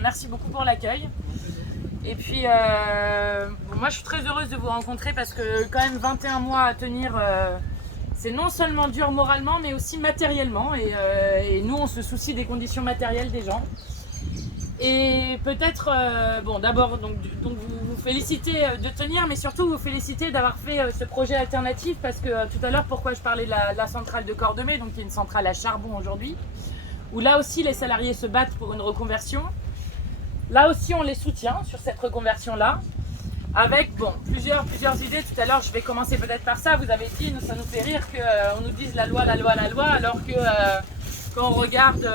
merci beaucoup pour l'accueil. Et puis, moi je suis très heureuse de vous rencontrer parce que quand même 21 mois à tenir, c'est non seulement dur moralement mais aussi matériellement. Et nous on se soucie des conditions matérielles des gens. Et peut-être, d'abord donc vous féliciter de tenir, mais surtout vous féliciter d'avoir fait ce projet alternatif parce que tout à l'heure, pourquoi je parlais de la centrale de Cordemais, donc qui est une centrale à charbon aujourd'hui, où là aussi les salariés se battent pour une reconversion. Là aussi on les soutient sur cette reconversion-là, avec plusieurs idées. Tout à l'heure, je vais commencer peut-être par ça. Vous avez dit, ça nous fait rire qu'on nous dise la loi, alors que quand on regarde...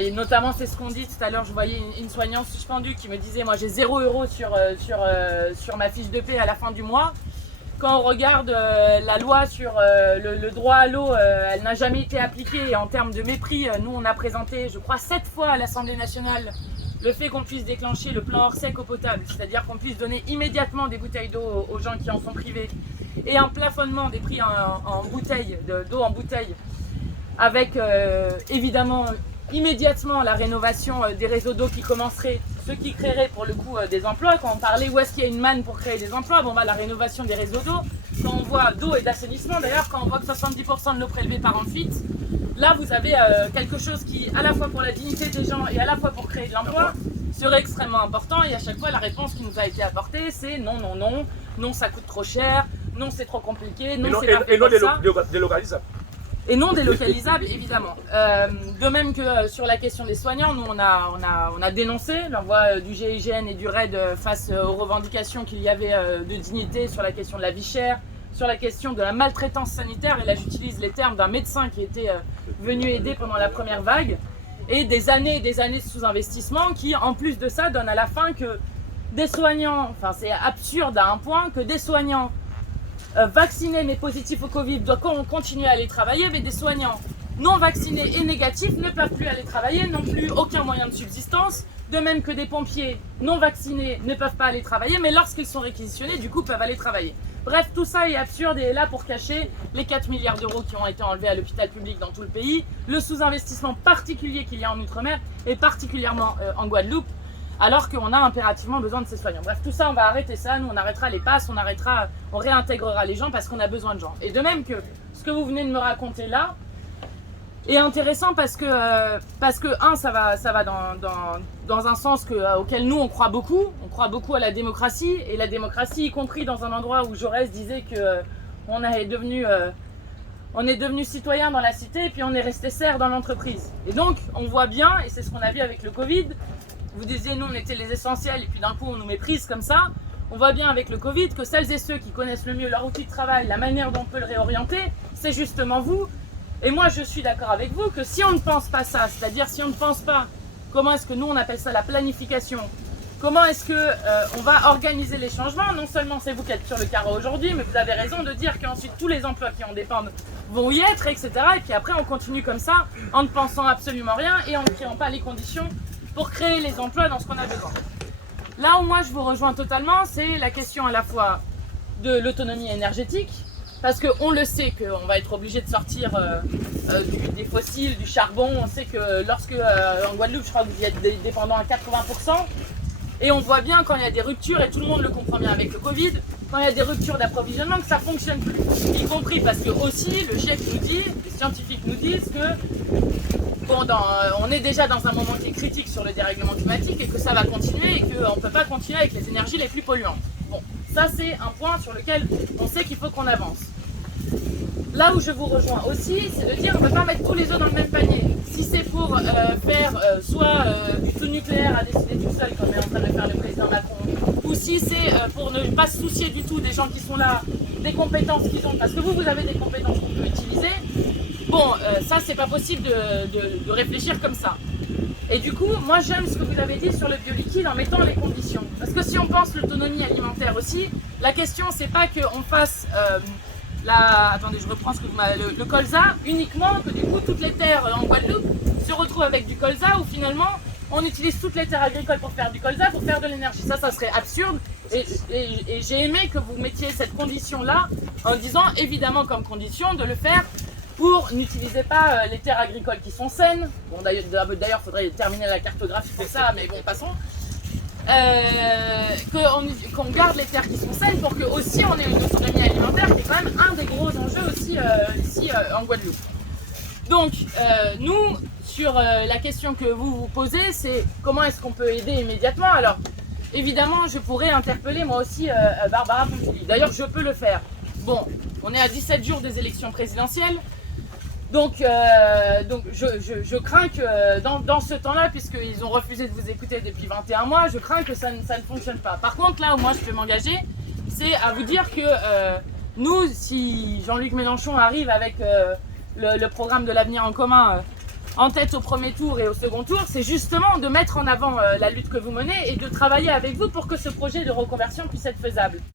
et notamment c'est ce qu'on dit tout à l'heure, je voyais une soignante suspendue qui me disait moi j'ai 0 € sur ma fiche de paie à la fin du mois. Quand on regarde la loi sur le droit à l'eau, elle n'a jamais été appliquée, et en termes de mépris, nous on a présenté je crois 7 fois à l'Assemblée nationale le fait qu'on puisse déclencher le plan Orsec eau potable, c'est-à-dire qu'on puisse donner immédiatement des bouteilles d'eau aux gens qui en sont privés, et un plafonnement des prix d'eau en bouteille, avec évidemment immédiatement la rénovation des réseaux d'eau qui commencerait, ce qui créerait pour le coup des emplois. Quand on parlait où est-ce qu'il y a une manne pour créer des emplois, la rénovation des réseaux d'eau, quand on voit d'eau et d'assainissement d'ailleurs, quand on voit que 70% de l'eau prélevée par an de fuite, là vous avez quelque chose qui, à la fois pour la dignité des gens et à la fois pour créer de l'emploi, serait extrêmement important. Et à chaque fois la réponse qui nous a été apportée c'est non, ça coûte trop cher, non c'est trop compliqué, non c'est pas fait pour ça. Délocalisable. Et non délocalisable, évidemment. De même que sur la question des soignants, nous on a dénoncé l'envoi du GIGN et du RAID face aux revendications qu'il y avait de dignité sur la question de la vie chère, sur la question de la maltraitance sanitaire, et là j'utilise les termes d'un médecin qui était venu aider pendant la première vague, et des années de sous-investissement qui, en plus de ça, donnent à la fin que des soignants, c'est absurde à un point, que des soignants vaccinés mais positifs au Covid doivent continuer à aller travailler, mais des soignants non vaccinés et négatifs ne peuvent plus aller travailler, n'ont plus aucun moyen de subsistance, de même que des pompiers non vaccinés ne peuvent pas aller travailler, mais lorsqu'ils sont réquisitionnés, du coup, peuvent aller travailler. Bref, tout ça est absurde et est là pour cacher les 4 milliards d'euros qui ont été enlevés à l'hôpital public dans tout le pays, le sous-investissement particulier qu'il y a en Outre-mer et particulièrement en Guadeloupe, alors qu'on a impérativement besoin de ces soignants. Bref, tout ça, on va arrêter ça. Nous, on arrêtera les passes, on réintégrera les gens parce qu'on a besoin de gens. Et de même que ce que vous venez de me raconter là est intéressant parce que ça va dans un sens auquel nous, on croit beaucoup. On croit beaucoup à la démocratie. Et la démocratie, y compris dans un endroit où Jaurès disait qu'on est devenu citoyen dans la cité et puis on est resté serf dans l'entreprise. Et donc, on voit bien, et c'est ce qu'on a vu avec le Covid, vous disiez, nous, on était les essentiels, et puis d'un coup, on nous méprise comme ça. On voit bien avec le Covid que celles et ceux qui connaissent le mieux leur outil de travail, la manière dont on peut le réorienter, c'est justement vous. Et moi, je suis d'accord avec vous que si on ne pense pas ça, c'est-à-dire si on ne pense pas, comment est-ce que nous, on appelle ça la planification, comment est-ce qu'on va organiser les changements, non seulement c'est vous qui êtes sur le carreau aujourd'hui, mais vous avez raison de dire qu'ensuite tous les emplois qui en dépendent vont y être, etc. Et puis après, on continue comme ça, en ne pensant absolument rien et en ne créant pas les conditions pour créer les emplois dans ce qu'on a besoin. Là où moi je vous rejoins totalement, c'est la question à la fois de l'autonomie énergétique, parce qu'on le sait qu'on va être obligé de sortir des fossiles, du charbon. On sait que en Guadeloupe, je crois que vous y êtes dépendant à 80%, et on voit bien quand il y a des ruptures, et tout le monde le comprend bien avec le Covid, quand il y a des ruptures d'approvisionnement, que ça ne fonctionne plus. Y compris parce que aussi, le GIEC nous dit, les scientifiques nous disent que on est déjà dans un moment qui est critique sur le dérèglement climatique et que ça va continuer et qu'on ne peut pas continuer avec les énergies les plus polluantes. Bon, ça c'est un point sur lequel on sait qu'il faut qu'on avance. Là où je vous rejoins aussi, c'est de dire qu'on ne peut pas mettre tous les œufs dans le même panier. Si c'est pour faire soit du tout nucléaire à décider tout seul, comme est en train de le faire le président Macron, ou si c'est pour ne pas se soucier du tout des gens qui sont là, des compétences qu'ils ont, parce que vous avez des compétences qu'on peut utiliser. Ça c'est pas possible de réfléchir comme ça. Et du coup, moi j'aime ce que vous avez dit sur le bioliquide en mettant les conditions. Parce que si on pense l'autonomie alimentaire aussi, la question c'est pas qu'on fasse attendez, je reprends ce que vous m'avez... Le colza uniquement, que du coup toutes les terres en Guadeloupe se retrouvent avec du colza, ou finalement on utilise toutes les terres agricoles pour faire du colza, pour faire de l'énergie. Ça serait absurde. Et j'ai aimé que vous mettiez cette condition-là en disant évidemment comme condition de le faire pour n'utiliser pas les terres agricoles qui sont saines. Bon, d'ailleurs, il faudrait terminer la cartographie de ça, mais bon, passons. Qu'on garde les terres qui sont saines pour que aussi on ait une autonomie alimentaire, qui est quand même un des gros enjeux aussi ici en Guadeloupe. Donc, nous, sur la question que vous vous posez, c'est comment est-ce qu'on peut aider immédiatement. Alors, évidemment, je pourrais interpeller moi aussi Barbara Pompili. D'ailleurs, je peux le faire. Bon, on est à 17 jours des élections présidentielles. Donc je crains que dans ce temps-là, puisqu'ils ont refusé de vous écouter depuis 21 mois, je crains que ça ne fonctionne pas. Par contre, là où moi je peux m'engager, c'est à vous dire que nous, si Jean-Luc Mélenchon arrive avec le programme de l'avenir en commun en tête au premier tour et au second tour, c'est justement de mettre en avant la lutte que vous menez et de travailler avec vous pour que ce projet de reconversion puisse être faisable.